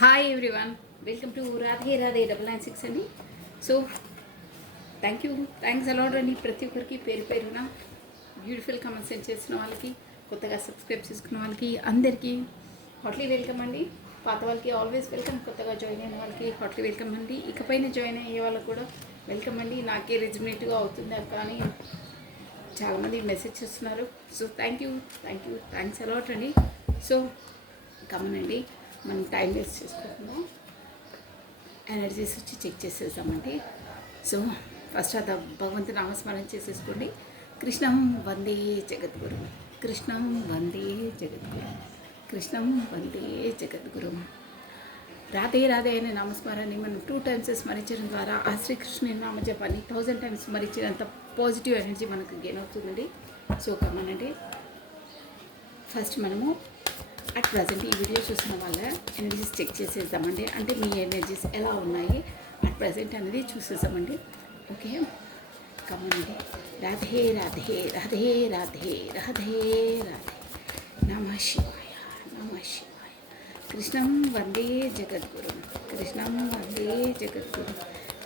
Hi everyone, welcome to Radhe Radhe 996 అండి. So thanks a lot అండి. ప్రతి ఒక్కరికి పేరు పేరున బ్యూటిఫుల్ కమెంట్స్ సెండ్ చేసిన వాళ్ళకి, కొత్తగా సబ్స్క్రైబ్ చేసుకున్న వాళ్ళకి అందరికీ హాట్లీ వెల్కమ్ అండి. పాత వాళ్ళకి ఆల్వేస్ వెల్కమ్, కొత్తగా జాయిన్ అయిన వాళ్ళకి హాట్లీ వెల్కమ్ అండి. ఇకపైన జాయిన్ అయ్యే వాళ్ళకి కూడా వెల్కమ్ అండి. నాకే రెజినేట్గా అవుతుంది కానీ చాలామంది మెసేజ్ చేస్తున్నారు. సో థ్యాంక్స్ అలాట్ అండి. సో కమనండి, మనం టైం వేస్ట్ చేసుకోకుండా ఎనర్జీస్ వచ్చి చెక్ చేసేద్దామండి. సో ఫస్ట్ అది భగవంతు నామస్మరణ చేసేసుకోండి. కృష్ణం వందే జగద్గురు, కృష్ణం వందే జగద్గురు, కృష్ణం వందే జగద్గురు. రాధే రాధే అనే నామస్మరణని మనం 2 times స్మరించడం ద్వారా ఆ శ్రీకృష్ణుని నామజపాన్ని 1000 times స్మరించినంత పాజిటివ్ ఎనర్జీ మనకు గెయిన్ అవుతుందండి. సో కమనండి, ఫస్ట్ మనము అట్ ప్రజెంట్ ఈ వీడియో చూసిన వాళ్ళ ఎనర్జీస్ చెక్ చేసేద్దామండి. అంటే మీ ఎనర్జీస్ ఎలా ఉన్నాయి అట్ ప్రజెంట్ అనేది చూసేద్దామండి. ఓకే, కమనండి. రాధే రాధే రాధే రాధే రాధే రాధే, నమః శివాయ నమః శివాయ. కృష్ణం వందే జగద్గురు, కృష్ణం వందే జగద్గురు,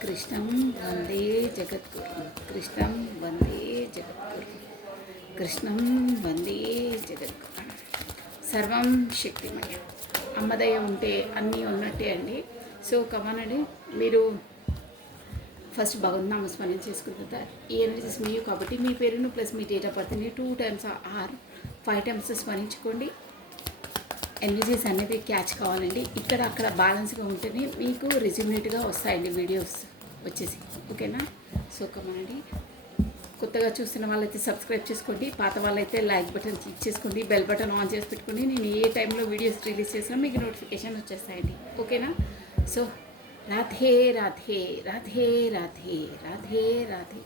కృష్ణం వందే జగద్గురు, కృష్ణం వందే జగద్గురు, కృష్ణం వందే జగద్గురు. సర్వం శక్తిమయం. అమ్మదయ ఉంటే అన్నీ ఉన్నట్టే అండి. సో కమానండి, మీరు ఫస్ట్ భగవంతు నామస్మరణ చేసుకున్న తర్వాత ఈ ఎనర్జీస్ మీవి కాబట్టి మీ పేరును ప్లస్ మీ డేట్ ఆఫ్ బర్త్ని 2 times ఆర్ 5 times స్మరించుకోండి. ఎనర్జీస్ అనేది క్యాచ్ కావాలండి. ఇక్కడ అక్కడ బ్యాలెన్స్గా ఉంటేనే మీకు రెజ్యూమేట్గా వస్తాయండి వీడియోస్ వచ్చేసి. ఓకేనా? సో కమానండి, కొత్తగా చూస్తున్న వాళ్ళైతే సబ్స్క్రైబ్ చేసుకోండి, పాత వాళ్ళైతే లైక్ బటన్ క్లిక్ చేసుకోండి, బెల్ బటన్ ఆన్ చేసి పెట్టుకోండి. నేను ఏ టైంలో వీడియోస్ రిలీజ్ చేసినా మీకు నోటిఫికేషన్ వచ్చేస్తాయండి. ఓకేనా? So Radhe Radhe Radhe Radhe Radhe Radhe,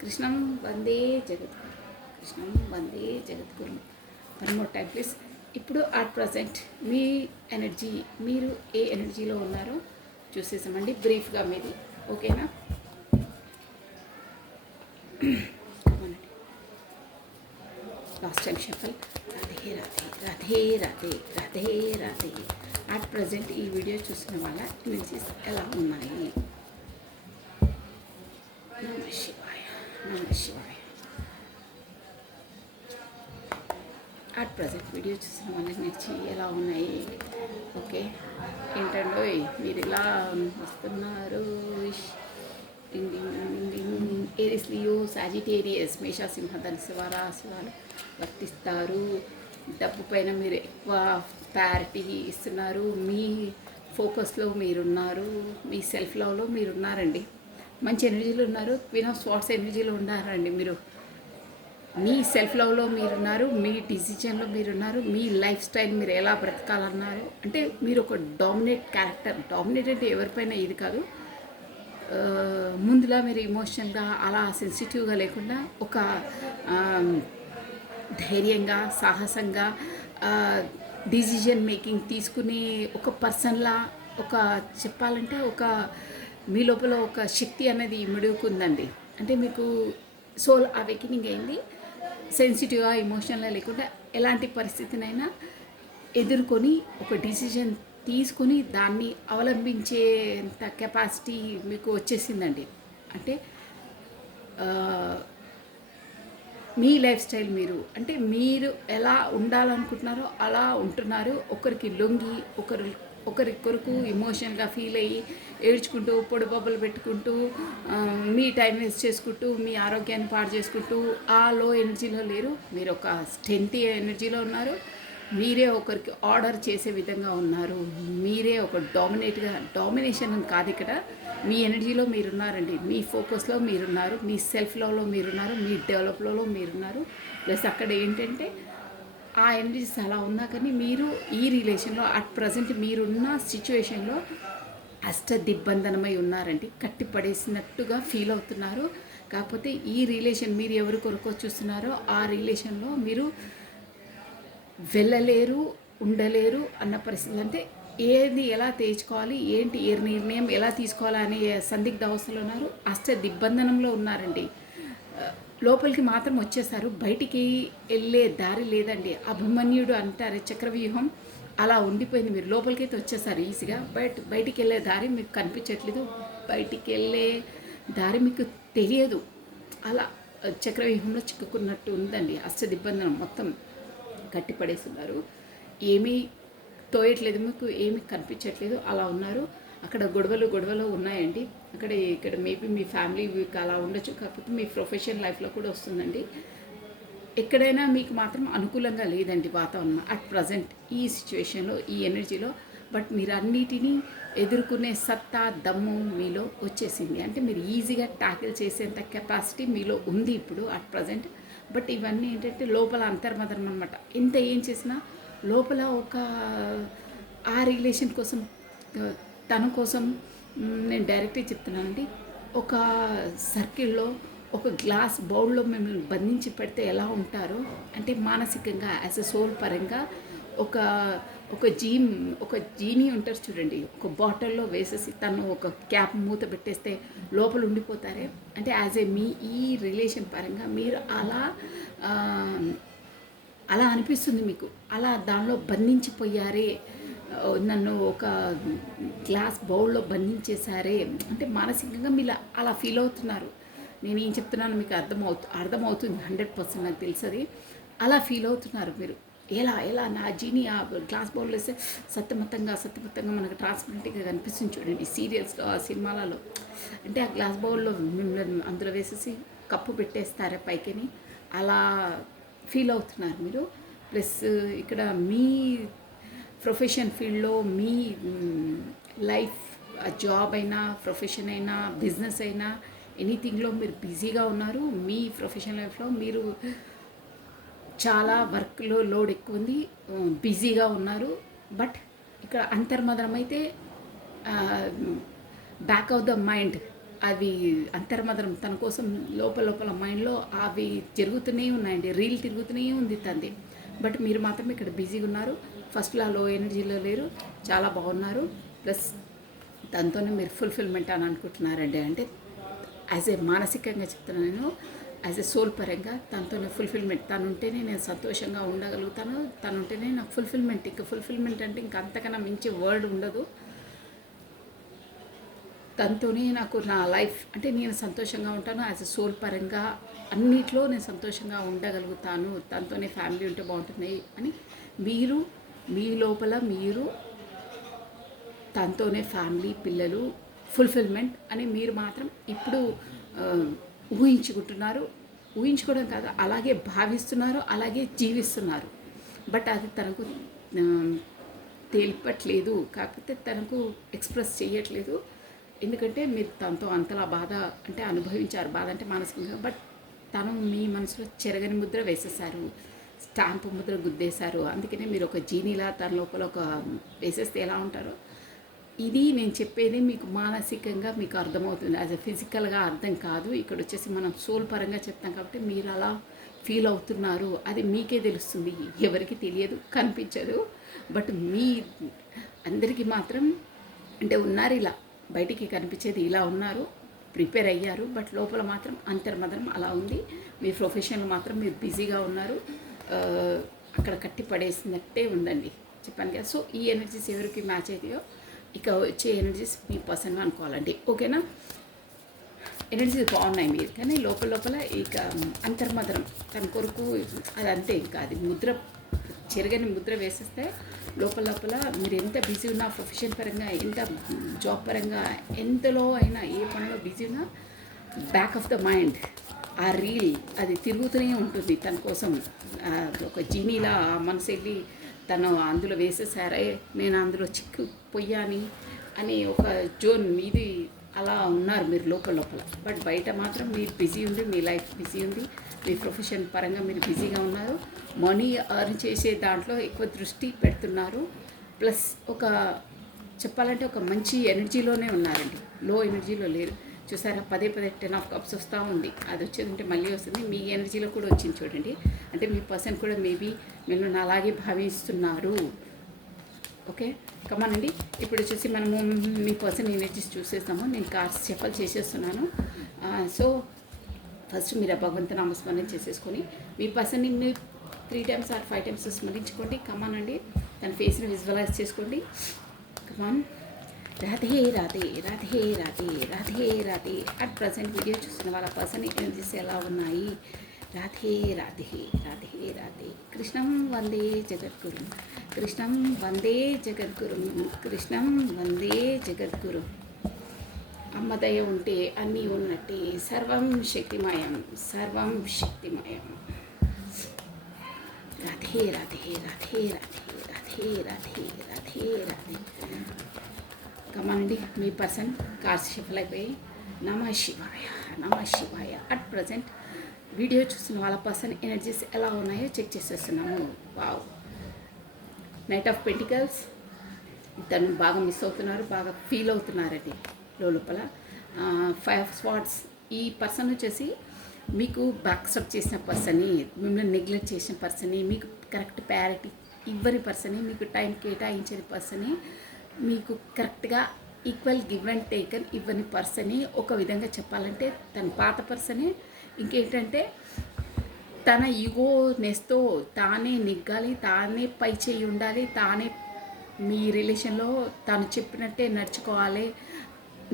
Krishnam Vande Jagadguru, Krishnam Vande Jagadguru. 1 more time please. ఇప్పుడు అట్ ప్రజెంట్ మీ ఎనర్జీ, మీరు ఏ ఎనర్జీలో ఉన్నారో చూసేసామండి బ్రీఫ్గా మీది. ఓకేనా? Last time shuffle. Radhe Radhe Radhe Radhe Radhe Radhe. At present ఈ వీడియో చూసిన వాళ్ళ ఎనర్జీస్ ఎలా ఉన్నాయి? నమః శివాయ నమః శివాయ. అట్ ప్రజెంట్ వీడియో చూసిన వాళ్ళ ఎనర్జీ ఎలా ఉన్నాయి? ఓకే, ఏంటండో మీరు ఇలా వస్తున్నారు. ఏరిస్, లియో, సాజిటేరియస్, మేష, సింహ, ధనుసు రాశి వాళ్ళు వర్తిస్తారు. డబ్బు పైన మీరు ఎక్కువ ప్రయారిటీ ఇస్తున్నారు. మీ ఫోకస్లో మీరున్నారు, మీ సెల్ఫ్ లవ్లో మీరున్నారండి. మంచి ఎనర్జీలో ఉన్నారు. క్వీన్ ఆఫ్ స్వార్డ్స్ ఎనర్జీలో ఉన్నారండి. మీరు మీ సెల్ఫ్ లవ్లో మీరున్నారు, మీ డిసిజన్లో మీరున్నారు, మీ లైఫ్ స్టైల్ మీరు ఎలా బ్రతకాలన్నారు. అంటే మీరు ఒక డామినేట్ క్యారెక్టర్. డామినేట్ అంటే ఎవరిపైన ఇది కాదు, ముందులా మీరు ఎమోషనల్గా అలా సెన్సిటివ్గా లేకుండా ఒక ధైర్యంగా సాహసంగా డిసిజన్ మేకింగ్ తీసుకునే ఒక పర్సన్లా, ఒక చెప్పాలంటే ఒక మీ లోపల ఒక శక్తి అనేది ఇమిడుకుందండి. అంటే మీకు సోల్ అవేకినింగ్ అయింది. సెన్సిటివ్గా ఎమోషనల్గా లేకుండా ఎలాంటి పరిస్థితినైనా ఎదుర్కొని ఒక డిసిజన్ తీసుకుని దాన్ని అవలంబించేంత కెపాసిటీ మీకు వచ్చేసిందండి. అంటే మీ లైఫ్ స్టైల్ మీరు, అంటే మీరు ఎలా ఉండాలనుకుంటున్నారో అలా ఉంటున్నారు. ఒకరికి లొంగి ఒకరి కొరకు ఎమోషన్గా ఫీల్ అయ్యి ఏడ్చుకుంటూ పొడి బొబ్బలు పెట్టుకుంటూ మీ టైం వేస్ట్ చేసుకుంటూ మీ ఆరోగ్యాన్ని పాడు చేసుకుంటూ ఆ లో ఎనర్జీలో లేరు. మీరు ఒక స్ట్రెంత్ ఎనర్జీలో ఉన్నారు. మీరే ఒకరికి ఆర్డర్ చేసే విధంగా ఉన్నారు. మీరే ఒక డామినేషన్ అని కాదు, ఇక్కడ మీ ఎనర్జీలో మీరున్నారండి. మీ ఫోకస్లో మీరున్నారు, మీ సెల్ఫ్ లవ్లో మీరున్నారు, మీ డెవలప్లో మీరున్నారు. ప్లస్ అక్కడ ఏంటంటే ఆ ఎనర్జీస్ అలా ఉన్నా కానీ మీరు ఈ రిలేషన్లో అట్ ప్రజెంట్ మీరున్న సిచ్యువేషన్లో దిగ్బంధనమై ఉన్నారండి. కట్టి పడేసినట్టుగా ఫీల్ అవుతున్నారు. కాకపోతే ఈ రిలేషన్ మీరు ఎవరి కొరకు చూస్తున్నారో ఆ రిలేషన్లో మీరు వెళ్ళలేరు, ఉండలేరు అన్న పరిస్థితి. అంటే ఏది ఎలా తేల్చుకోవాలి, ఏంటి ఏ నిర్ణయం ఎలా తీసుకోవాలి అనే సందిగ్ధ అవస్థలో ఉన్నారు. దిగ్బంధనంలో ఉన్నారండి. లోపలికి మాత్రం వచ్చేసారు, బయటికి వెళ్ళే దారి లేదండి. అభిమన్యుడు అంటారు చక్రవ్యూహం, అలా ఉండిపోయింది. మీరు లోపలికైతే వచ్చేసారు ఈజీగా, బట్ బయటికి వెళ్ళే దారి మీకు కనిపించట్లేదు, బయటికి వెళ్ళే దారి మీకు తెలియదు. అలా చక్రవ్యూహంలో చిక్కుకున్నట్టు ఉందండి. అష్టదిబ్బందనం మొత్తం కట్టిపడేస్తున్నారు. ఏమీ తోయట్లేదు, మీకు ఏమీ కనిపించట్లేదు, అలా ఉన్నారు. అక్కడ గొడవలు ఉన్నాయండి. ఇక్కడ మేబీ మీ ఫ్యామిలీ అలా ఉండొచ్చు, కాకపోతే మీ ప్రొఫెషనల్ లైఫ్లో కూడా వస్తుందండి. ఎక్కడైనా మీకు మాత్రం అనుకూలంగా లేదండి వాతావరణం అట్ ప్రజెంట్ ఈ సిచ్యువేషన్లో, ఈ ఎనర్జీలో. బట్ మీరు అన్నిటినీ ఎదుర్కొనే సత్తా, దమ్ము మీలో వచ్చేసింది. అంటే మీరు ఈజీగా ట్యాకిల్ చేసేంత కెపాసిటీ మీలో ఉంది ఇప్పుడు అట్ ప్రజెంట్. బట్ ఇవన్నీ ఏంటంటే లోపల అంతర్మదనం అనమాట. ఎంత ఏం చేసినా లోపల ఒక ఆ రిలేషన్ కోసం, తన కోసం, నేను డైరెక్ట్గా చెప్తున్నానండి, ఒక సర్కిల్లో ఒక గ్లాస్ బౌల్లో మిమ్మల్ని బంధించి పెడితే ఎలా ఉంటారో, అంటే మానసికంగా యాజ్ ఎ సోల్ పరంగా ఒక ఒక జీనీ ఉంటారు చూడండి, ఒక బాటిల్లో వేసేసి తను ఒక క్యాప్ మూత పెట్టేస్తే లోపల ఉండిపోతారే, అంటే యాజ్ ఏ మీ ఈ రిలేషన్ పరంగా మీరు అలా అనిపిస్తుంది మీకు. అలా దానిలో బంధించిపోయారే, నన్ను ఒక గ్లాస్ బౌల్లో బంధించేశారే, అంటే మానసికంగా మీరు అలా ఫీల్ అవుతున్నారు. నేను ఏం చెప్తున్నాను మీకు అర్థమవుతుంది 100%, నాకు తెలుసది. అలా ఫీల్ అవుతున్నారు మీరు. ఎలా నా జీని ఆ గ్లాస్ బౌల్లో వేస్తే సత్యమతంగా మనకు ట్రాన్స్పరెంట్గా కనిపిస్తుంది చూడండి సీరియల్స్లో, ఆ సినిమాలలో. అంటే ఆ గ్లాస్ బౌల్లో మిమ్మల్ని అందులో వేసేసి కప్పు పెట్టేస్తారే పైకిని, అలా ఫీల్ అవుతున్నారు మీరు. ప్లస్ ఇక్కడ మీ ప్రొఫెషన్ ఫీల్డ్లో మీ లైఫ్, జాబ్ అయినా, ప్రొఫెషన్ అయినా, బిజినెస్ అయినా, ఎనీథింగ్లో మీరు బిజీగా ఉన్నారు. మీ ప్రొఫెషనల్ లైఫ్లో మీరు చాలా వర్క్లో లోడ్ ఎక్కువ ఉంది, బిజీగా ఉన్నారు. బట్ ఇక్కడ అంతర్మదనం అయితే బ్యాక్ ఆఫ్ ద మైండ్, అవి అంతర్మదనం తన కోసం లోపల మైండ్లో అవి జరుగుతూనే ఉన్నాయండి, రీల్ తిరుగుతూనే ఉంది తంది. బట్ మీరు మాత్రం ఇక్కడ బిజీగా ఉన్నారు. ఫస్ట్లో లో ఎనర్జీలో లేరు, చాలా బాగున్నారు. ప్లస్ దాంతోనే మీరు ఫుల్ఫిల్మెంట్ అని అనుకుంటున్నారండి. అంటే యాజ్ ఏ మానసికంగా చెప్తున్నాను నేను, యాజ్ ఏ సోల్ పరంగా తనతోనే ఫుల్ఫిల్మెంట్. తను ఉంటేనే నేను సంతోషంగా ఉండగలుగుతాను, తను ఉంటేనే నాకు ఫుల్ఫిల్మెంట్. ఇంకా ఫుల్ఫిల్మెంట్ అంటే ఇంకా అంతకన్నా మించి వర్డ్ ఉండదు. తనతోనే నాకు నా లైఫ్, అంటే నేను సంతోషంగా ఉంటాను. యాజ్ ఎ సోల్ పరంగా అన్నిట్లో నేను సంతోషంగా ఉండగలుగుతాను, తనతోనే ఫ్యామిలీ ఉంటే బాగుంటుంది అని మీరు మీ లోపల మీరు తనతోనే ఫ్యామిలీ, పిల్లలు, ఫుల్ఫిల్మెంట్ అని మీరు మాత్రం ఇప్పుడు ఊహించుకోవడం కాదు, అలాగే భావిస్తున్నారు, అలాగే జీవిస్తున్నారు. బట్ అది తనకు తెలిపట్లేదు, కాకపోతే తనకు ఎక్స్ప్రెస్ చేయట్లేదు. ఎందుకంటే మీరు తనతో అంతలా బాధ అంటే అనుభవించారు, బాధ అంటే మానసికంగా. బట్ తను మీ మనసులో చెరగని ముద్ర వేసేసారు, స్టాంపు ముద్ర గుద్దేశారు. అందుకనే మీరు ఒక జీనీలా తన లోపల ఒక వేసేస్తే ఎలా ఉంటారో, ఇది నేను చెప్పేది మీకు మానసికంగా మీకు అర్థమవుతుంది, యాజ్ ఎ ఫిజికల్గా అర్థం కాదు. ఇక్కడ వచ్చేసి మనం సోల్ పరంగా చెప్తాం కాబట్టి మీరు అలా ఫీల్ అవుతున్నారు, అది మీకే తెలుస్తుంది, ఎవరికి తెలియదు, కనిపించదు. బట్ మీ అందరికీ మాత్రం అంటే ఉన్నారు, ఇలా బయటికి కనిపించేది ఇలా ఉన్నారు, ప్రిపేర్ అయ్యారు. బట్ లోపల మాత్రం అంతర్మదనం అలా ఉంది. మీ ప్రొఫెషన్లో మాత్రం మీరు బిజీగా ఉన్నారు, అక్కడ కట్టి పడేసినట్టే ఉందండి, చెప్పాను కదా. సో ఈ ఎనర్జీస్ ఎవరికి మ్యాచ్ అవుతాయో ఇక వచ్చే ఎనర్జీస్ మీ పర్సన్గా అనుకోవాలండి, ఓకేనా. ఎనర్జీస్ బాగున్నాయి మీరు, కానీ లోపల ఇక అంతర్మదనం తన కొరకు అది అంతే. ఇంకా అది ముద్ర, చెరగని ముద్ర వేసేస్తే లోపల మీరు ఎంత బిజీ ఉన్నా, ప్రొఫెషన్ పరంగా, ఎంత జాబ్ పరంగా, ఎంతలో అయినా, ఏ పనిలో బిజీ ఉన్నా, బ్యాక్ ఆఫ్ ద మైండ్ ఆ రీల్ అది తిరుగుతూనే ఉంటుంది తన కోసం. ఒక జీనీలా మనసు వెళ్ళి తను అందులో వేసేసారే, నేను అందులో చిక్కుపోయాని అని ఒక జోన్ మీది అలా ఉన్నారు మీరు లోపల. బట్ బయట మాత్రం మీరు బిజీ ఉంది, మీ లైఫ్ బిజీ ఉంది, మీ ప్రొఫెషన్ పరంగా మీరు బిజీగా ఉన్నారు, మనీ ఎర్న్ చేసే దాంట్లో ఎక్కువ దృష్టి పెడుతున్నారు. ప్లస్ ఒక చెప్పాలంటే ఒక మంచి ఎనర్జీలోనే ఉన్నారండి, లో ఎనర్జీలో లేరు. చూసారా, పదే 10 ఆఫ్ కప్స్ వస్తూ ఉంది, అది వచ్చేదంటే మళ్ళీ వస్తుంది. మీ ఎనర్జీలో కూడా వచ్చింది చూడండి, అంటే మీ పర్సన్ కూడా మేబీ మిమ్మల్ని అలాగే భావిస్తున్నారు. ఓకే, కమానండి. ఇప్పుడు వచ్చేసి మనము మీ పర్సన్ ఎనర్జీస్ చూసేస్తాము. నేను కార్డ్స్ చెప్పలు చేసేస్తున్నాను. సో ఫస్ట్ మీరు భగవంతు నామస్మరణ చేసేసుకొని మీ పర్సన్ని 3 times or 5 times స్మరించుకోండి. కమానండి. తన ఫేస్ని విజువలైజ్ చేసుకోండి. Come on. Radhe Radhe Radhe Radhe Radhe Radhe. At present video చూసిన వాళ్ళ పర్సన్ ఎనర్జీస్ ఎలా ఉన్నాయి? రాధే రాధే రాధే రాధే. కృష్ణం వందే జగద్గురు, కృష్ణం వందే జగద్గురు, కృష్ణం వందే జగద్గురు. అమ్మ దయ ఉంటే అన్నీ ఉన్నట్టే. సర్వం శక్తిమయం, సర్వం శక్తిమయం. రాధే రాధే రాధే రాధే రాధే రాధే రాధే రాధే. కమాండి, మీ పర్సన్ కార్డ్స్ షఫల్ అయిపోయి. నమ శివాయ, నమ శివాయ. అట్ ప్రజెంట్ వీడియో చూసిన వాళ్ళ పర్సన్ ఎనర్జీస్ ఎలా ఉన్నాయో చెక్ చేసేస్తున్నాము. వావ్. Knight of pentacles. తను బాగా మిస్ అవుతున్నారు, బాగా ఫీల్ అవుతున్నారండి లోపల. 5 స్పాట్స్. ఈ పర్సన్ వచ్చేసి మీకు బ్యాక్స్టప్ చేసిన పర్సన్ని, మిమ్మల్ని నెగ్లెక్ట్ చేసిన పర్సన్ని, మీకు కరెక్ట్ ప్రయారిటీ ఇవ్వని పర్సన్ని, మీకు టైం కేటాయించని పర్సన్ని, మీకు కరెక్ట్గా ఈక్వల్ గివ్ అండ్ టేకన్ ఇవ్వని పర్సన్ని. ఒక విధంగా చెప్పాలంటే తన పాత పర్సనే. ఇంకేంటంటే తన ఈగోనెస్తో తానే నెగ్గాలి, తానే పై చేయి ఉండాలి, తానే మీ రిలేషన్లో తను చెప్పినట్టే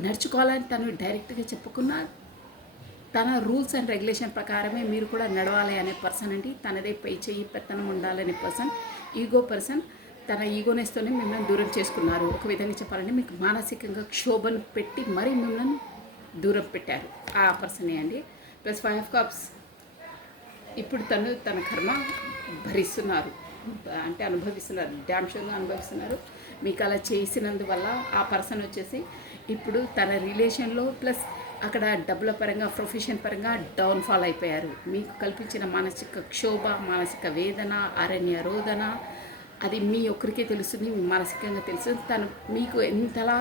నడుచుకోవాలని తను డైరెక్ట్గా చెప్పకున్నా తన రూల్స్ అండ్ రెగ్యులేషన్ ప్రకారమే మీరు కూడా నడవాలి అనే పర్సన్ అండి. తనదే పై చేయి పెత్తనం ఉండాలనే పర్సన్, ఈగో పర్సన్. తన ఈగోనెస్తోనే మిమ్మల్ని దూరం చేసుకున్నారు. ఒక విధంగా చెప్పాలంటే మీకు మానసికంగా క్షోభను పెట్టి మరీ మిమ్మల్ని దూరం పెట్టారు. ఆ పర్సనే అండి. Plus 5 of cups. ఇప్పుడు తన కర్మ భరిస్తున్నారు, అంటే అనుభవిస్తున్నారు, డ్యామ్ షూర్గా అనుభవిస్తున్నారు. మీకు అలా చేసినందువల్ల ఆ పర్సన్ వచ్చేసి ఇప్పుడు తన రిలేషన్లో ప్లస్ అక్కడ డబ్బుల పరంగా, ప్రొఫెషన్ పరంగా డౌన్ఫాల్ అయిపోయారు. మీకు కల్పించిన మానసిక క్షోభ, మానసిక వేదన, అరణ్య రోదన అది మీ ఒక్కరికే తెలుస్తుంది, మీ మానసికంగా తెలుసు. తను మీకు ఎంతలా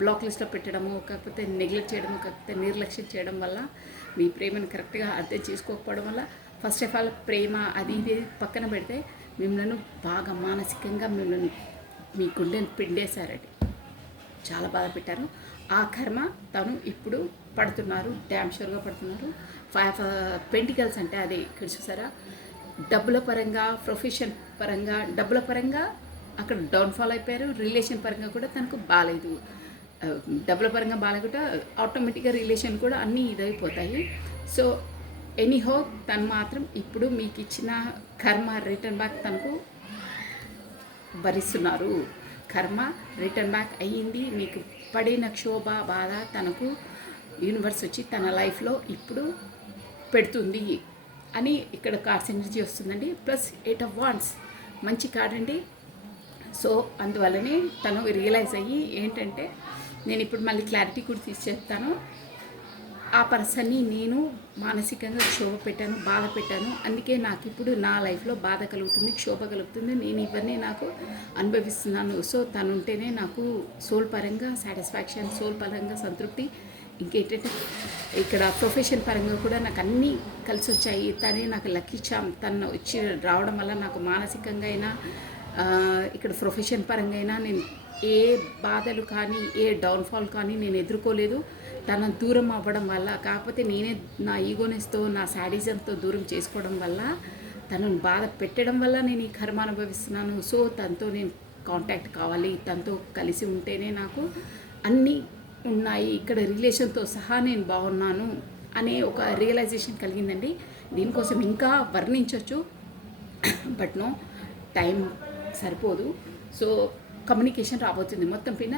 బ్లాక్ లిస్ట్లో పెట్టడము, కాకపోతే నెగ్లెక్ట్ చేయడము, కాకపోతే నిర్లక్ష్యం చేయడం వల్ల, మీ ప్రేమను కరెక్ట్గా అర్థం చేసుకోకపోవడం వల్ల, ఫస్ట్ ఆఫ్ ఆల్ ప్రేమ అది ఇది పక్కన పెడితే మిమ్మల్ని బాగా మానసికంగా మిమ్మల్ని మీ గుండెని పిండేశారండి. చాలా బాధ పెట్టారు. ఆ కర్మ తను ఇప్పుడు పడుతున్నారు, డ్యామ్ షూర్గా పడుతున్నారు. 5 పెంటికల్స్ అంటే అది ఇక్కడ చూసారా, డబ్బుల పరంగా, ప్రొఫెషన్ పరంగా, డబ్బుల పరంగా అక్కడ డౌన్ఫాల్ అయిపోయారు. రిలేషన్ పరంగా కూడా తనకు బాగాలేదు. డబ్బుల పరంగా బాగాలేకుండా ఆటోమేటిక్గా రిలేషన్ కూడా అన్నీ ఇదైపోతాయి. సో ఎనీహో తను మాత్రం ఇప్పుడు మీకు ఇచ్చిన కర్మ రిటర్న్ బ్యాక్ తనకు భరిస్తున్నారు. కర్మ రిటర్న్ బ్యాక్ అయ్యింది. మీకు పడిన క్షోభ, బాధ తనకు యూనివర్స్ వచ్చి తన లైఫ్లో ఇప్పుడు పెడుతుంది అని ఇక్కడ కార్డ్స్ ఎనర్జీ వస్తుందండి. ప్లస్ 8 ఆఫ్ వాండ్స్ మంచి కార్డ్ అండి. సో అందువల్లనే తను రియలైజ్ అయ్యి ఏంటంటే, నేను ఇప్పుడు మళ్ళీ క్లారిటీ కూడా తీసి చెప్తాను. ఆ పర్సన్ని నేను మానసికంగా క్షోభ పెట్టాను, బాధ పెట్టాను. అందుకే నాకు ఇప్పుడు నా లైఫ్లో బాధ కలుగుతుంది, క్షోభ కలుగుతుంది. నేను ఇవన్నీ నాకు అనుభవిస్తున్నాను. సో తను ఉంటేనే నాకు సోల్ పరంగా సాటిస్ఫాక్షన్, సోల్ పరంగా సంతృప్తి. ఇంకేంటంటే ఇక్కడ ప్రొఫెషన్ పరంగా కూడా నాకు అన్నీ కలిసి వచ్చాయి. తనే నాకు లక్కీ చామ్. తను వచ్చి రావడం వల్ల నాకు మానసికంగా అయినా, ఇక్కడ ప్రొఫెషన్ పరంగా అయినా నేను ఏ బాధలు కానీ, ఏ డౌన్ఫాల్ కానీ నేను ఎదుర్కోలేదు. తన దూరం అవ్వడం వల్ల, కాకపోతే నేనే నా ఈగోనెస్తో, నా శాడిజంతో దూరం చేసుకోవడం వల్ల, తనను బాధ పెట్టడం వల్ల నేను ఈ కర్మ అనుభవిస్తున్నాను. సో తనతో నేను కాంటాక్ట్ కావాలి, తనతో కలిసి ఉంటేనే నాకు అన్నీ ఉన్నాయి, ఇక్కడ రిలేషన్తో సహా నేను బాగున్నాను అనే ఒక రియలైజేషన్ కలిగిందండి. దీనికోసం ఇంకా వర్ణించవచ్చు, బట్ నో టైం సరిపోదు. సో కమ్యూనికేషన్ రాబోతుంది. మొత్తం పైన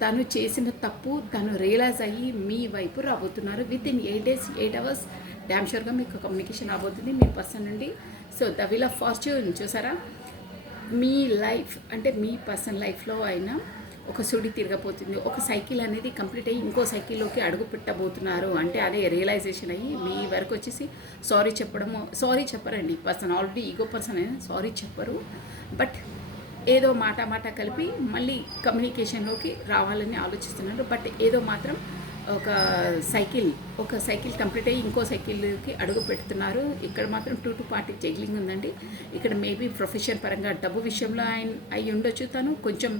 తను చేసిన తప్పు తను రియలైజ్ అయ్యి మీ వైపు రాబోతున్నారు. వితిన్ 8 days 8 hours డ్యామ్ షూర్గా మీకు కమ్యూనికేషన్ రాబోతుంది మీ పర్సన్ నుండి. So the wheel of fortune చూసారా, మీ లైఫ్ అంటే మీ పర్సన్ లైఫ్లో అయినా ఒక సుడి తిరగబోతుంది. ఒక సైకిల్ అనేది కంప్లీట్ అయ్యి ఇంకో సైకిల్లోకి అడుగు పెట్టబోతున్నారు. అంటే అదే రియలైజేషన్ అయ్యి మీ వరకు వచ్చేసి సారీ చెప్పరండి. పర్సన్ ఆల్రెడీ ఈగో పర్సన్ అయినా సారీ చెప్పరు. బట్ ఏదో మాట కలిపి మళ్ళీ కమ్యూనికేషన్లోకి రావాలని ఆలోచిస్తున్నారు. బట్ ఏదో మాత్రం ఒక సైకిల్ కంప్లీట్ అయ్యి ఇంకో సైకిల్కి అడుగు పెడుతున్నారు. ఇక్కడ మాత్రం 2 party జగ్లింగ్ ఉందండి. ఇక్కడ మేబీ ప్రొఫెషన్ పరంగా డబ్బు విషయంలో అయి ఉండొచ్చు. తను కొంచెం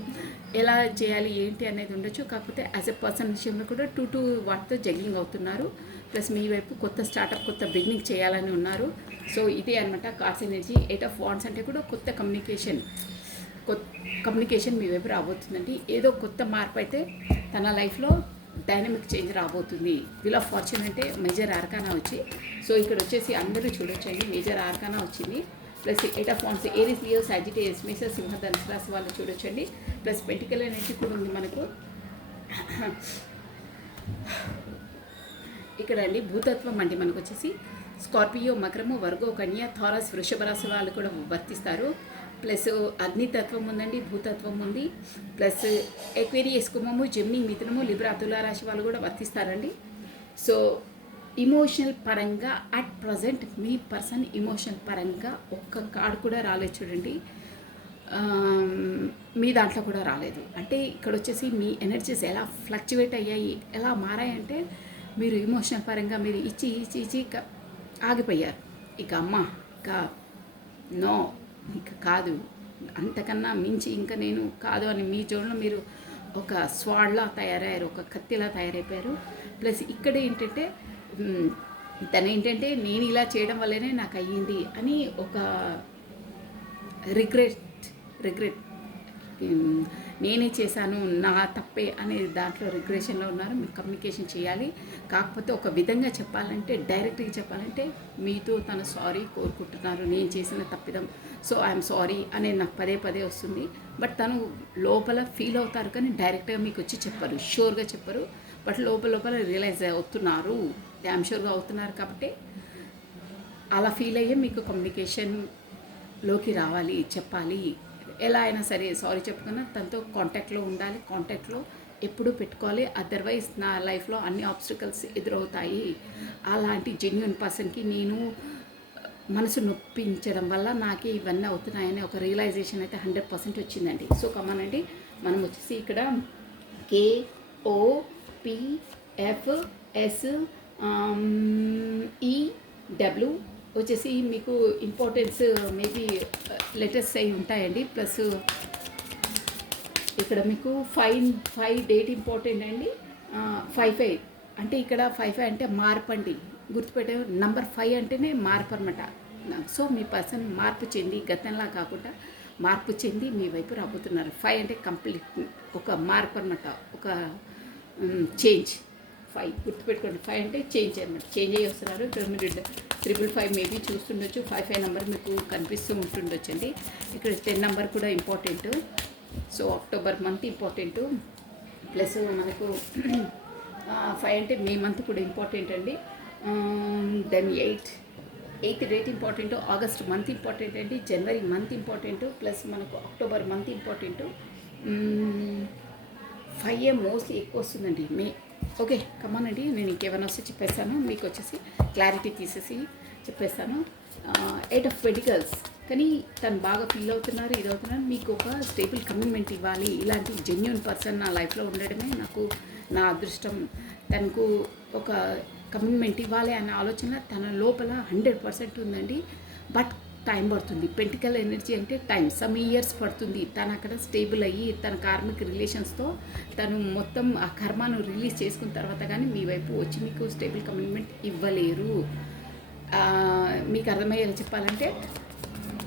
ఎలా చేయాలి ఏంటి అనేది ఉండొచ్చు. కాకపోతే యాజ్ ఎ పర్సన్ విషయంలో కూడా టూ వాటితో జగ్లింగ్ అవుతున్నారు. ప్లస్ మీ వైపు కొత్త స్టార్టప్, కొత్త బిగినింగ్ చేయాలని ఉన్నారు. సో ఇదే అనమాట కార్డ్స్ ఎనర్జీ. 8 ఆఫ్ వాండ్స్ అంటే కూడా కొత్త కమ్యూనికేషన్ మీ వైపు రాబోతుందండి. ఏదో కొత్త మార్పు అయితే తన లైఫ్లో డైనమిక్ చేంజ్ రాబోతుంది. వీల్ ఆఫ్ ఫార్చ్యూన్ అంటే మేజర్ ఆర్కానా వచ్చి, సో ఇక్కడ వచ్చేసి అందరూ చూడొచ్చండి మేజర్ ఆర్కానా వచ్చింది. Plus 8 of wands Aries, Leo, Sagittarius, మేష, సింహ, ధనుసు రాశి వాళ్ళు చూడొచ్చండి. ప్లస్ పెంటికల్ ఎనర్జీ కూడా ఉంది మనకు ఇక్కడ అండి. భూతత్వం అంటే మనకు వచ్చేసి స్కార్పియో, మకరము, వర్గో, కన్య, థారస్, వృషభ రాశి వాళ్ళు కూడా వర్తిస్తారు. ప్లస్ అగ్నితత్వం ఉందండి, భూతత్వం ఉంది. ప్లస్ ఎక్వేరియస్, కుంభము, జెమిని, మిథునము, లిబ్రా, తులా రాశి వాళ్ళు కూడా వర్తిస్తారండి. సో ఇమోషనల్ పరంగా at present me person emotional పరంగా ఒక్క కార్డు కూడా రాలేదు చూడండి. మీ దాంట్లో కూడా రాలేదు. అంటే ఇక్కడ వచ్చేసి మీ ఎనర్జీస్ ఎలా ఫ్లక్చువేట్ అయ్యాయి, ఎలా మారాయంటే మీరు ఇమోషనల్ పరంగా మీరు ఇచ్చి ఆగిపోయారు. ఇక అమ్మ ఇక నో, ఇక కాదు, అంతకన్నా మించి ఇంకా నేను కాదు అని మీ జోన్లో మీరు ఒక స్వాడ్లా తయారయ్యారు, ఒక కత్తిలా తయారైపోయారు. ప్లస్ ఇక్కడ ఏంటంటే తనేంటంటే నేను ఇలా చేయడం వల్లనే నాకు అయ్యింది అని ఒక రిగ్రెట్ నేనే చేశాను, నా తప్పే అనే దాంట్లో రిగ్రెషన్లో ఉన్నారు. మీకు కమ్యూనికేషన్ చేయాలి. కాకపోతే ఒక విధంగా చెప్పాలంటే, డైరెక్ట్గా చెప్పాలంటే మీతో తను సారీ కోరుకుంటున్నారు, నేను చేసిన తప్పిదం, సో ఐఎమ్ సారీ అనేది నాకు పదే వస్తుంది. బట్ తను లోపల ఫీల్ అవుతారు కానీ డైరెక్ట్గా మీకు వచ్చి చెప్పరు, షూర్గా చెప్పరు. బట్ లోపల రియలైజ్ అవుతున్నారు, డ్యామ్ షూర్గా అవుతున్నారు. కాబట్టి అలా ఫీల్ అయ్యే మీకు కమ్యూనికేషన్లోకి రావాలి, చెప్పాలి. ఎలా అయినా సరే సారీ చెప్పుకున్నా తనతో కాంటాక్ట్లో ఉండాలి, కాంటాక్ట్లో ఎప్పుడూ పెట్టుకోవాలి. అదర్వైజ్ నా లైఫ్లో అన్ని ఆబ్స్టికల్స్ ఎదురవుతాయి. అలాంటి జెన్యున్ పర్సన్కి నేను మనసు నొప్పించడం వల్ల నాకే ఇవన్నీ అవుతున్నాయని ఒక రియలైజేషన్ అయితే 100% వచ్చిందండి. సో కమానండి, మనం వచ్చేసి ఇక్కడ KOPFSEW వచ్చేసి మీకు ఇంపార్టెన్స్ మేబీ లెటర్స్ అయి ఉంటాయండి. ప్లస్ ఇక్కడ మీకు 5 డేట్ ఇంపార్టెంట్ అండి. 5 అంటే ఇక్కడ 5 అంటే మార్పు అండి, గుర్తుపెట్టే. నంబర్ 5 అంటేనే మార్పు అనమాట. సో మీ పర్సన్ మార్పు చెంది, గతంలా కాకుండా మార్పు చెంది మీ వైపు రాబోతున్నారు. 5 అంటే కంప్లీట్ ఒక మార్పు అనమాట, ఒక చేంజ్. 5 గుర్తుపెట్టుకోండి. 5 అంటే చేంజ్ అనమాట, చేంజ్ అయ్యి వస్తున్నారు. ఇక్కడ మీరు 555 మేబీ చూస్తుండొచ్చు. 55 నెంబర్ మీకు కనిపిస్తూ ఉంటుండొచ్చు అండి. ఇక్కడ 10 నెంబర్ కూడా important. So October month important. Plus మనకు 5 అంటే మే మంత్ కూడా ఇంపార్టెంట్ అండి. Then 8th date important. August month important అండి. January month important. ప్లస్ మనకు అక్టోబర్ మంత్ ఇంపార్టెంట్. 5 మోస్ట్లీ ఎక్కువ వస్తుందండి మే. ఓకే కమానండి, నేను ఇంకేమైనా వస్తే చెప్పేస్తాను, మీకు వచ్చేసి క్లారిటీ తీసేసి చెప్పేస్తాను. 8 ఆఫ్ పెంటికల్స్, కానీ తను బాగా ఫీల్ అవుతున్నారు, ఇది అవుతున్నారు. మీకు ఒక స్టేబుల్ కమిట్మెంట్ ఇవ్వాలి. ఇలాంటి జెన్యున్ పర్సన్ నా లైఫ్లో ఉండడమే నాకు నా అదృష్టం. తనకు ఒక కమిట్మెంట్ ఇవ్వాలి అనే ఆలోచన తన లోపల 100% ఉందండి. బట్ టైం పడుతుంది. పెంటికల్ ఎనర్జీ అంటే టైం, సమ్ ఇయర్స్ పడుతుంది. తను అక్కడ స్టేబుల్ అయ్యి తన కార్మిక్ రిలేషన్స్తో తను మొత్తం ఆ కర్మను రిలీజ్ చేసుకున్న తర్వాత కానీ మీ వైపు వచ్చి మీకు స్టేబుల్ కమిట్మెంట్ ఇవ్వలేరు. మీకు అర్థమయ్యేలా చెప్పాలంటే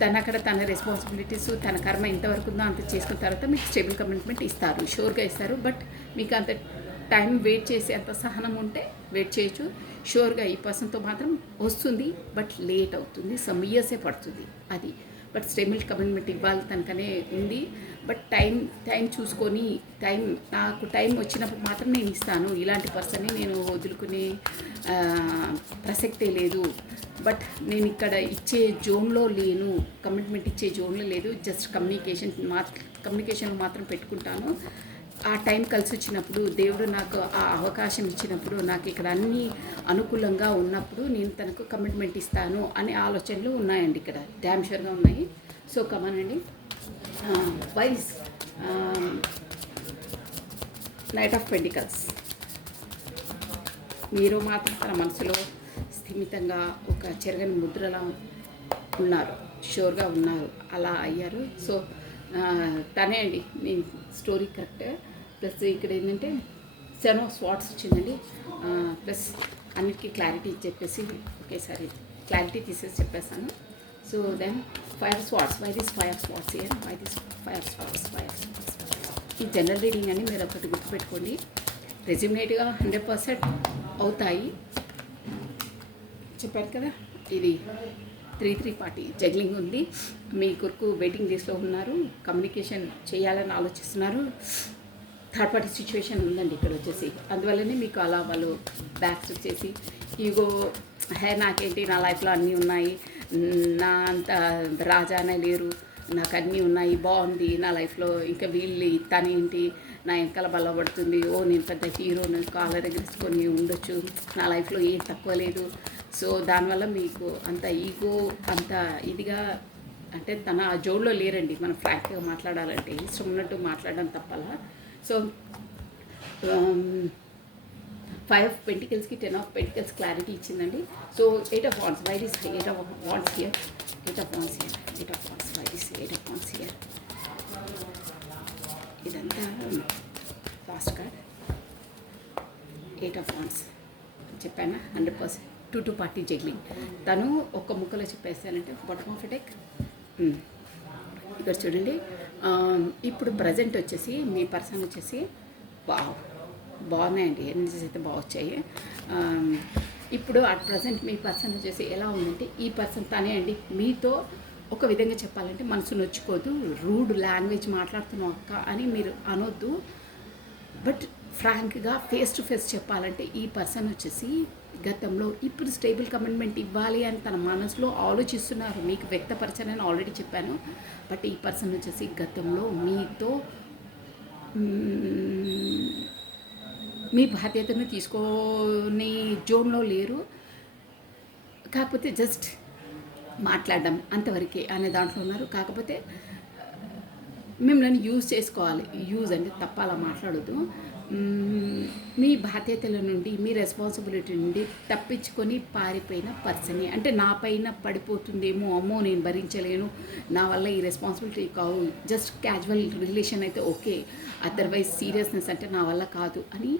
తను అక్కడ తన రెస్పాన్సిబిలిటీస్, తన కర్మ ఎంతవరకు ఉందో అంత చేసుకున్న తర్వాత మీకు స్టేబుల్ కమిట్మెంట్ ఇస్తారు, షూర్గా ఇస్తారు. బట్ మీకు అంత టైం వెయిట్ చేసే అంత సహనం ఉంటే వెయిట్ చేయొచ్చు. షూర్గా ఈ పర్సన్తో మాత్రం వస్తుంది, బట్ లేట్ అవుతుంది, సమ్ ఇయర్సే పడుతుంది అది. బట్ స్టేబుల్ కమిట్మెంట్ ఇవ్వాలి తనకనే ఉంది. బట్ టైం చూసుకొని నాకు టైం వచ్చినప్పుడు మాత్రం నేను ఇస్తాను. ఇలాంటి పర్సన్ని నేను వదులుకునే ప్రసక్తే లేదు. బట్ నేను ఇక్కడ ఇచ్చే జోన్లో లేను, కమిట్మెంట్ ఇచ్చే జోన్లో లేదు. జస్ట్ కమ్యూనికేషన్ మాత్రం పెట్టుకుంటాను. ఆ టైం కలిసి వచ్చినప్పుడు, దేవుడు నాకు ఆ అవకాశం ఇచ్చినప్పుడు, నాకు ఇక్కడ అన్నీ అనుకూలంగా ఉన్నప్పుడు నేను తనకు కమిట్మెంట్ ఇస్తాను అనే ఆలోచనలు ఉన్నాయండి. ఇక్కడ డ్యామ్ షూర్గా ఉన్నాయి. సో కమానండి, వైస్ నైట్ ఆఫ్ పెంటికల్స్. మీరు మాత్రం తన మనసులో స్థిమితంగా ఒక చెరగని ముద్రలా ఉన్నారు, షూర్గా ఉన్నారు, అలా అయ్యారు. సో తనే అండి, నేను స్టోరీ కరెక్ట్. ప్లస్ ఇక్కడ ఏంటంటే 7 ఆఫ్ స్వార్డ్స్ వచ్చిందండి. ప్లస్ అన్నిటికీ క్లారిటీ చెప్పేసి ఒకేసారి క్లారిటీ తీసేసి చెప్పేస్తాను. So then 5 of swords. Why this 5 of swords here? Why this 5 of swords? 5 of swords. ఈ జనరల్ రీడింగ్ అని మీరు ఒకటి గుర్తుపెట్టుకోండి. రెజ్యూమినేట్గా 100% అవుతాయి. చెప్పారు కదా, ఇది 3 పార్టీ జగ్లింగ్ ఉంది. మీ కొరకు వెయిటింగ్ లిస్ట్లో ఉన్నారు, కమ్యూనికేషన్ చేయాలని ఆలోచిస్తున్నారు. థర్డ్ పార్టీ సిచ్యువేషన్ ఉందండి ఇక్కడ వచ్చేసి. అందువల్లనే మీకు అలా వాళ్ళు బ్యాక్స్ వచ్చేసి ఈగో, నాకేంటి నా లైఫ్లో అన్నీ ఉన్నాయి, నా అంత రాజానే లేరు, నాకు అన్నీ ఉన్నాయి, బాగుంది నా లైఫ్లో, ఇంకా వీళ్ళు తనేంటి నా వెనకాల బలపడుతుంది, నేను పెద్ద హీరోను కాలర్ ఎగరేసుకొని ఉండొచ్చు, నా లైఫ్లో ఏం తక్కువ లేదు. సో దానివల్ల మీకు అంత ఈగో అంత ఇదిగా అంటే తన ఆ జోడ్లో లేరండి. మనం ఫ్రాంక్గా మాట్లాడాలంటే ఇష్టం ఉన్నట్టు మాట్లాడడం తప్పలా. సో 5 ఆఫ్ పెంటికల్స్కి 10 ఆఫ్ పెంటికల్స్ క్లారిటీ ఇచ్చిందండి. So 8 of wands. Why this 8 of wands here? 8 of wands here. 8 of wands. Why this 8 of wands here? ఇదంతా ఫాస్ట్ కార్డ్. 8 ఆఫ్ వాండ్స్ చెప్పానా 100%. 2 పార్టీ జగ్లింగ్. తను ఒక్క ముక్కలో చెప్పేస్తానంటే బాటమ్ ఆఫ్ ఎటెక్. ఇక్కడ చూడండి, ఇప్పుడు ప్రజెంట్ వచ్చేసి మీ పర్సన్ వచ్చేసి బాగున్నాయండి, ఎనర్జీస్ అయితే బాగా వచ్చాయి. ఇప్పుడు అట్ ప్రజెంట్ మీ పర్సన్ వచ్చేసి ఎలా ఉందంటే, ఈ పర్సన్ తనే అండి మీతో ఒక విధంగా చెప్పాలంటే మనసు నొచ్చుకోదు, రూడ్ లాంగ్వేజ్ మాట్లాడుతున్నావు అక్క అని మీరు అనొద్దు. బట్ ఫ్రాంక్గా ఫేస్ టు ఫేస్ చెప్పాలంటే ఈ పర్సన్ వచ్చేసి గతంలో ఇప్పుడు స్టేబుల్ కమిట్మెంట్ ఇవ్వాలి అని తన మనసులో ఆలోచిస్తున్నారు. మీకు వ్యక్తపరచనని ఆల్రెడీ చెప్పాను. బట్ ఈ పర్సన్ వచ్చేసి గతంలో మీతో మీ బాధ్యతను తీసుకొని జోన్లో లేరు, కాకపోతే జస్ట్ మాట్లాడడం అంతవరకే అనే దాంట్లో ఉన్నారు. కాకపోతే మిమ్మల్ని యూజ్ చేసుకోవాలి. యూజ్ అంటే తప్ప అలా మాట్లాడొద్దు. మీ బాధ్యతల నుండి, మీ రెస్పాన్సిబిలిటీ నుండి తప్పించుకొని పారిపోయిన పర్సనే. అంటే నా పైన పడిపోతుందేమో, అమ్మో నేను భరించలేను, నా వల్ల ఈ రెస్పాన్సిబిలిటీ కావు, జస్ట్ క్యాజువల్ రిలేషన్ అయితే ఓకే, అదర్వైజ్ సీరియస్నెస్ అంటే నా వల్ల కాదు అని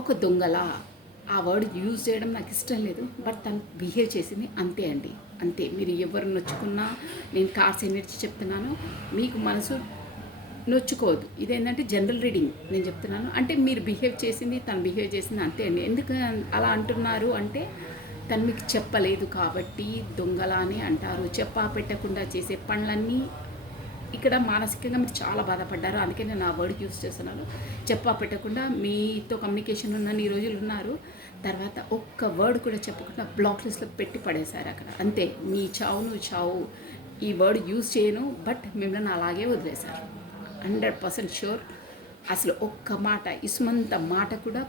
ఒక దొంగలా ఆ వర్డ్ యూజ్ చేయడం నాకు ఇష్టం లేదు. బట్ తను బిహేవ్ చేసింది అంతే అండి, అంతే. మీరు ఎవరు నొచ్చుకున్నా, నేను కార్డ్స్ ఎనర్జీ చెప్తున్నాను, మీకు మనసు నొచ్చుకోవద్దు. ఇదేంటంటే జనరల్ రీడింగ్ నేను చెప్తున్నాను. అంటే మీరు బిహేవ్ చేసింది, తను బిహేవ్ చేసింది అంతే అండి. ఎందుకు అలా అంటున్నారు అంటే, తను మీకు చెప్పలేదు కాబట్టి దొంగలా అని అంటారు. చెప్పా పెట్టకుండా చేసే పనులన్నీ ఇక్కడ మానసికంగా మీరు చాలా బాధపడ్డారు. అందుకే నేను ఆ వర్డ్ యూజ్ చేస్తున్నాను. చెప్పా పెట్టకుండా మీతో కమ్యూనికేషన్ ఉన్న ఈ రోజులు ఉన్నారు, తర్వాత ఒక్క వర్డ్ కూడా చెప్పకుండా బ్లాక్ లిస్ట్లో పెట్టి పడేశారు అక్కడ. అంతే, మీ చావు ఈ వర్డ్ యూజ్ చేయను, బట్ మిమ్మల్ని అలాగే వదిలేశారు. 100% షూర్. అసలు ఒక్క మాట, ఇసుమంత మాట కూడా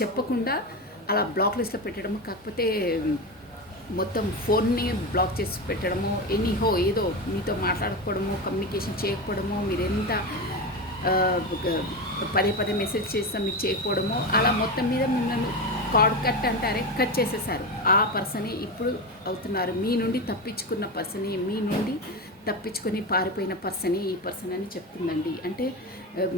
చెప్పకుండా అలా బ్లాక్ లిస్ట్లో పెట్టడము, కాకపోతే మొత్తం ఫోన్ని బ్లాక్ చేసి పెట్టడము, ఎనీహో ఏదో మీతో మాట్లాడకపోవడము, కమ్యూనికేషన్ చేయకపోవడము, మీరు ఎంత పదే మెసేజ్ చేస్తాం మీకు చేయకపోవడము, అలా మొత్తం మీద మిమ్మల్ని కార్డ్ కట్ అంటారే కట్ చేసేసారు. ఆ పర్సనే ఇప్పుడు అవుతున్నారు. మీ నుండి తప్పించుకున్న పర్సనే, మీ నుండి తప్పించుకొని పారిపోయిన పర్సనే ఈ పర్సన్ అని చెప్తుందండి. అంటే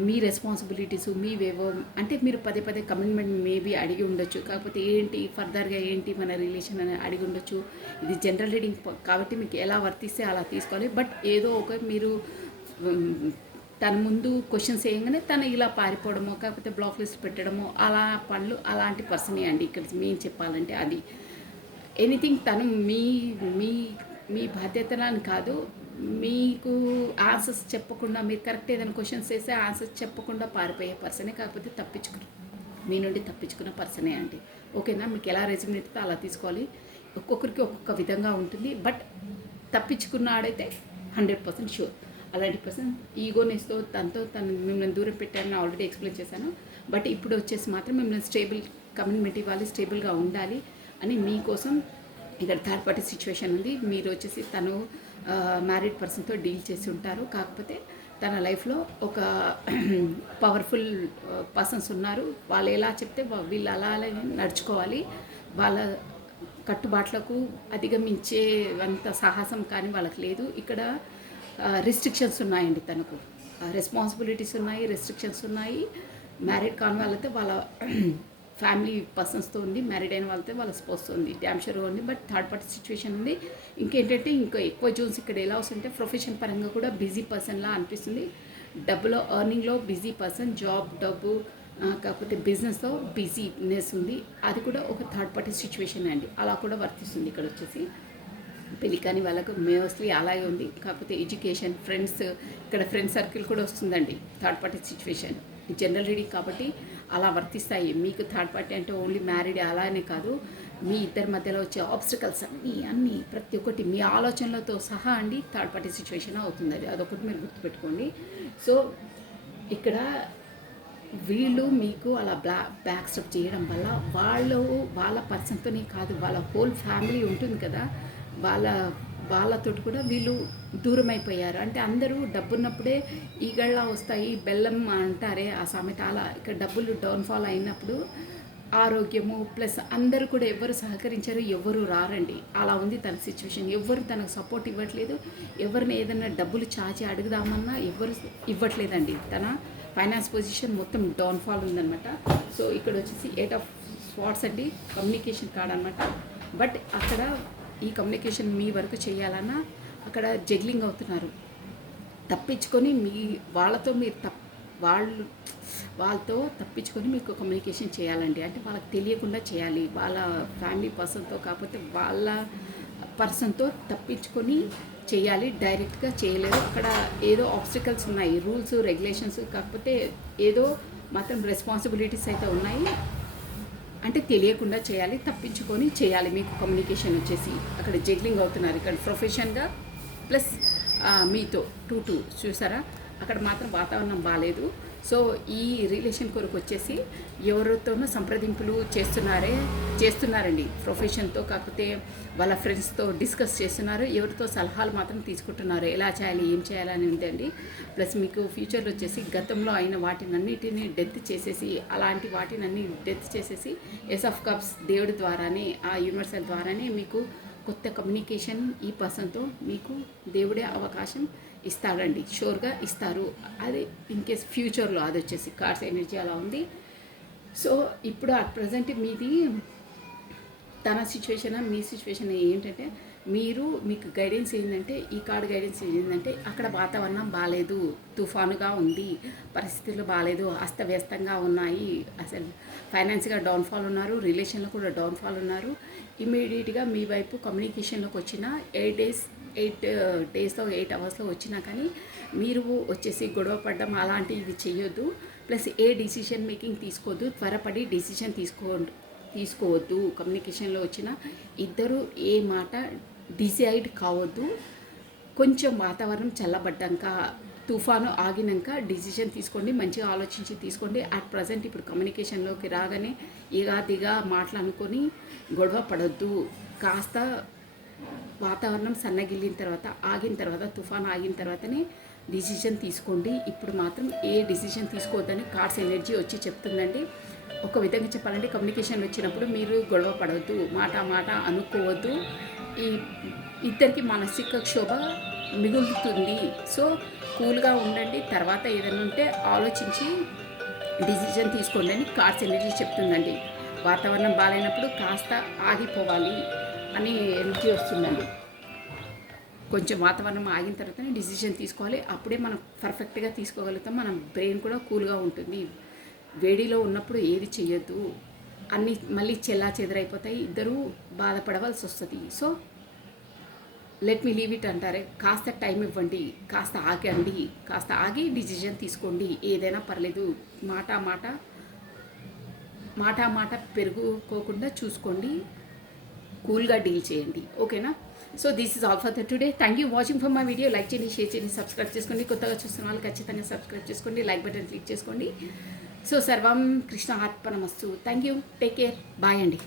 మీ రెస్పాన్సిబిలిటీస్ మీవేవో, అంటే మీరు పదే కమిట్మెంట్ మేబీ అడిగి ఉండొచ్చు, కాకపోతే ఏంటి ఫర్దర్గా ఏంటి మన రిలేషన్ అని అడిగి ఉండొచ్చు. ఇది జనరల్ రీడింగ్ కాబట్టి మీకు ఎలా వర్తిస్తే అలా తీసుకోవాలి. బట్ ఏదో ఒక మీరు తన ముందు క్వశ్చన్స్ వేయగానే తను ఇలా పారిపోవడమో, కాకపోతే బ్లాక్ లిస్ట్ పెట్టడమో, అలా పనులు అలాంటి పర్సనే అండి ఇక్కడ మేము చెప్పాలంటే. అది ఎనీథింగ్ తను మీ మీ మీ బాధ్యతలని కాదు, మీకు ఆన్సర్స్ చెప్పకుండా, మీరు కరెక్ట్ ఏదైనా క్వశ్చన్స్ వేస్తే ఆన్సర్స్ చెప్పకుండా పారిపోయే పర్సనే, కాకపోతే మీ నుండి తప్పించుకున్న పర్సనే అండి. ఓకేనా? మీకు ఎలా రెజ్యూమేట్తో అలా తీసుకోవాలి. ఒక్కొక్కరికి ఒక్కొక్క విధంగా ఉంటుంది. బట్ తప్పించుకున్నాడైతే 100% షూర్. అలాంటి పర్సన్ ఈగోనెస్తో తను మిమ్మల్ని దూరం పెట్టారని ఆల్రెడీ ఎక్స్ప్లెయిన్ చేశాను. బట్ ఇప్పుడు వచ్చేసి మాత్రం మిమ్మల్ని స్టేబుల్ కమిట్మెంట్ ఇవ్వాలి, స్టేబుల్గా ఉండాలి అని మీకోసం ఇక్కడ థర్డ్ పార్టీ సిచ్యువేషన్ ఉంది. మీరు వచ్చేసి తను మ్యారీడ్ పర్సన్తో డీల్ చేసి ఉంటారు, కాకపోతే తన లైఫ్లో ఒక పవర్ఫుల్ పర్సన్స్ ఉన్నారు. వాళ్ళు ఎలా చెప్తే వీళ్ళు అలా నడుచుకోవాలి. వాళ్ళ కట్టుబాట్లకు అధిగమించే అంత సాహసం కానీ వాళ్ళకి లేదు. ఇక్కడ రిస్ట్రిక్షన్స్ ఉన్నాయండి తనకు. రెస్పాన్సిబిలిటీస్ ఉన్నాయి, రెస్ట్రిక్షన్స్ ఉన్నాయి. మ్యారీడ్ కాని వాళ్ళైతే వాళ్ళ ఫ్యామిలీ పర్సన్స్తో ఉంది, మ్యారీడ్ అయిన వాళ్ళతో వాళ్ళ స్పోర్ట్స్తో ఉంది, డ్యామ్ షూర్గా ఉంది. బట్ థర్డ్ పార్టీ సిచ్యువేషన్ ఉంది. ఇంకేంటంటే ఇంకా ఎక్కువ జోన్స్ ఇక్కడ ఎలా వస్తుంటే ప్రొఫెషన్ పరంగా కూడా బిజీ పర్సన్లా అనిపిస్తుంది. డబ్బులో ఎర్నింగ్లో బిజీ పర్సన్, జాబ్ డబ్బు కాకపోతే బిజినెస్లో బిజీనెస్ ఉంది. అది కూడా ఒక థర్డ్ పార్టీ సిచ్యువేషన్ అండి, అలా కూడా వర్తిస్తుంది. ఇక్కడ వచ్చేసి పెళ్ళి కానీ వాళ్ళకు మోస్ట్లీ అలాగే ఉంది. కాకపోతే ఎడ్యుకేషన్, ఫ్రెండ్స్, ఇక్కడ ఫ్రెండ్ సర్కిల్ కూడా వస్తుందండి. Third party situation general reading కాబట్టి అలా వర్తిస్తాయి. మీకు థర్డ్ పార్టీ అంటే ఓన్లీ మ్యారీడ్ అలానే కాదు, మీ ఇద్దరి మధ్యలో వచ్చే ఆబ్స్టికల్స్ అన్నీ ప్రతి ఒక్కటి మీ ఆలోచనలతో సహా అండి థర్డ్ పార్టీ సిచ్యువేషన్ అవుతుంది. అదొకటి మీరు గుర్తుపెట్టుకోండి. సో ఇక్కడ వీళ్ళు మీకు అలా బ్యాక్ స్టెప్ చేయడం వల్ల వాళ్ళ పర్సన్తోనే కాదు, వాళ్ళ హోల్ ఫ్యామిలీ ఉంటుంది కదా, వాళ్ళతో కూడా వీళ్ళు దూరం అయిపోయారు. అంటే అందరూ డబ్బున్నప్పుడే ఈగళ్ళ వస్తాయి బెల్లం అంటారే ఆ సామెత, అలా ఇక్కడ డబ్బులు డౌన్ఫాల్ అయినప్పుడు ఆరోగ్యము ప్లస్ అందరూ కూడా ఎవరు సహకరించారు, ఎవరు రారండి. అలా ఉంది తన సిచ్యువేషన్. ఎవరు తనకు సపోర్ట్ ఇవ్వట్లేదు. ఎవరిని ఏదైనా డబ్బులు చాచి అడుగుదామన్నా ఎవరు ఇవ్వట్లేదండి. తన ఫైనాన్స్ పొజిషన్ మొత్తం డౌన్ఫాల్ ఉందన్నమాట. సో ఇక్కడ వచ్చేసి 8 ఆఫ్ స్వార్డ్స్ అండి, కమ్యూనికేషన్ కార్డ్ అనమాట. బట్ అక్కడ ఈ కమ్యూనికేషన్ మీ వరకు చేయాలన్నా అక్కడ జగ్లింగ్ అవుతున్నారు. తప్పించుకొని వాళ్ళతో మీరు వాళ్ళతో తప్పించుకొని మీకు కమ్యూనికేషన్ చేయాలండి. అంటే వాళ్ళకి తెలియకుండా చేయాలి. వాళ్ళ ఫ్యామిలీ పర్సన్తో కాకపోతే వాళ్ళ పర్సన్తో తప్పించుకొని చేయాలి, డైరెక్ట్గా చేయలేదు. అక్కడ ఏదో ఆబ్స్టికల్స్ ఉన్నాయి, రూల్స్ రెగ్యులేషన్స్, కాకపోతే ఏదో మాత్రం రెస్పాన్సిబిలిటీస్ అయితే ఉన్నాయి. అంటే తెలియకుండా చేయాలి, తప్పించుకొని చేయాలి. మీకు కమ్యూనికేషన్ వచ్చేసి అక్కడ జగ్లింగ్ అవుతున్నారు. ఇక్కడ ప్రొఫెషన్గా ప్లస్ మీతో 2 చూసారా, అక్కడ మాత్రం వాతావరణం బాగాలేదు. సో ఈ రిలేషన్ కొరకు వచ్చేసి ఎవరితోనూ సంప్రదింపులు చేస్తున్నారండి. ప్రొఫెషన్తో కాకపోతే వాళ్ళ ఫ్రెండ్స్తో డిస్కస్ చేస్తున్నారు. ఎవరితో సలహాలు మాత్రం తీసుకుంటున్నారు, ఎలా చేయాలి ఏం చేయాలని ఉందండి. ప్లస్ మీకు ఫ్యూచర్లో వచ్చేసి గతంలో అయిన వాటినన్నిటిని డెత్ చేసేసి అలాంటి వాటినన్నీ డెత్ చేసేసి ఏస్ ఆఫ్ కప్స్ దేవుడి ద్వారానే ఆ యూనివర్సల్ ద్వారానే మీకు కొత్త కమ్యూనికేషన్ ఈ పర్సన్తో మీకు దేవుడే అవకాశం ఇస్తాడండి, షూర్గా ఇస్తారు. అది ఇన్ కేస్ ఫ్యూచర్లో అది వచ్చేసి కార్డ్స్ ఎనర్జీ అలా ఉంది. సో ఇప్పుడు అట్ ప్రజెంట్ మీది తన సిచ్యువేషన్ మీ సిచ్యువేషన్ ఏంటంటే మీకు గైడెన్స్ ఏంటంటే ఈ కార్డ్ గైడెన్స్ ఏంటంటే అక్కడ వాతావరణం బాగాలేదు, తుఫానుగా ఉంది, పరిస్థితులు బాగాలేదు, అస్తవ్యస్తంగా ఉన్నాయి. అసలు ఫైనాన్స్గా డౌన్ఫాల్ ఉన్నారు, రిలేషన్లో కూడా డౌన్ఫాల్ ఉన్నారు. ఇమీడియట్గా మీ వైపు కమ్యూనికేషన్లోకి వచ్చిన 8 డేస్లో 8 అవర్స్లో వచ్చినా కానీ మీరు వచ్చేసి గొడవ పడడం అలాంటివి చేయొద్దు. ప్లస్ ఏ డిసిషన్ మేకింగ్ తీసుకోవద్దు, త్వరపడి డిసిషన్ తీసుకోవద్దు. కమ్యూనికేషన్లో వచ్చిన ఇద్దరు ఏ మాట డిసైడ్ కావద్దు. కొంచెం వాతావరణం చల్లబడ్డాక తుఫాను ఆగినాక డిసిషన్ తీసుకోండి, మంచిగా ఆలోచించి తీసుకోండి. అట్ ప్రజెంట్ ఇప్పుడు కమ్యూనికేషన్లోకి రాగానే ఇగా మాట్లాడుకొని గొడవ పడొద్దు. కాస్త వాతావరణం సన్నగిల్లిన తర్వాత ఆగిన తర్వాత తుఫాన్ ఆగిన తర్వాతనే డిసిషన్ తీసుకోండి. ఇప్పుడు మాత్రం ఏ డిసిషన్ తీసుకోవద్దని కార్డ్స్ ఎనర్జీ వచ్చి చెప్తుందండి. ఒక విధంగా చెప్పాలంటే కమ్యూనికేషన్ వచ్చినప్పుడు మీరు గొడవ పడవద్దు, మాట అనుకోవద్దు. ఈ ఇద్దరికి మానసిక క్షోభ మిగులుతుంది. సో కూల్గా ఉండండి, తర్వాత ఏదైనా ఉంటే ఆలోచించి డిసిషన్ తీసుకోండి అని కార్డ్స్ ఎనర్జీ చెప్తుందండి. వాతావరణం బాగాలేనప్పుడు కాస్త ఆగిపోవాలి అని ఎనర్జీ వస్తుందండి. కొంచెం వాతావరణం ఆగిన తర్వాతనే డిసిషన్ తీసుకోవాలి, అప్పుడే మనం పర్ఫెక్ట్గా తీసుకోగలుగుతాం. మన బ్రెయిన్ కూడా కూల్గా ఉంటుంది. వేడిలో ఉన్నప్పుడు ఏది చెయ్యొద్దు, అన్నీ మళ్ళీ చెదరైపోతాయి, ఇద్దరూ బాధపడవలసి వస్తుంది. So let me leave it అంటారే, కాస్త టైం ఇవ్వండి, కాస్త ఆగి డిసిషన్ తీసుకోండి. ఏదైనా పర్లేదు, మాట పెరుగుకోకుండా చూసుకోండి, కూల్గా డీల్ చేయండి. ఓకేనా? So this is all for the today. Thank you watching for my video. Like చేయండి, షేర్ చేయండి, సబ్స్క్రైబ్ చేసుకోండి. కొత్తగా చూస్తున్న వాళ్ళు ఖచ్చితంగా సబ్స్క్రైబ్ చేసుకోండి, లైక్ బటన్ క్లిక్ చేసుకోండి. సో సర్వం కృష్ణ ఆత్మనమస్తు. Thank you, take care, bye అండి.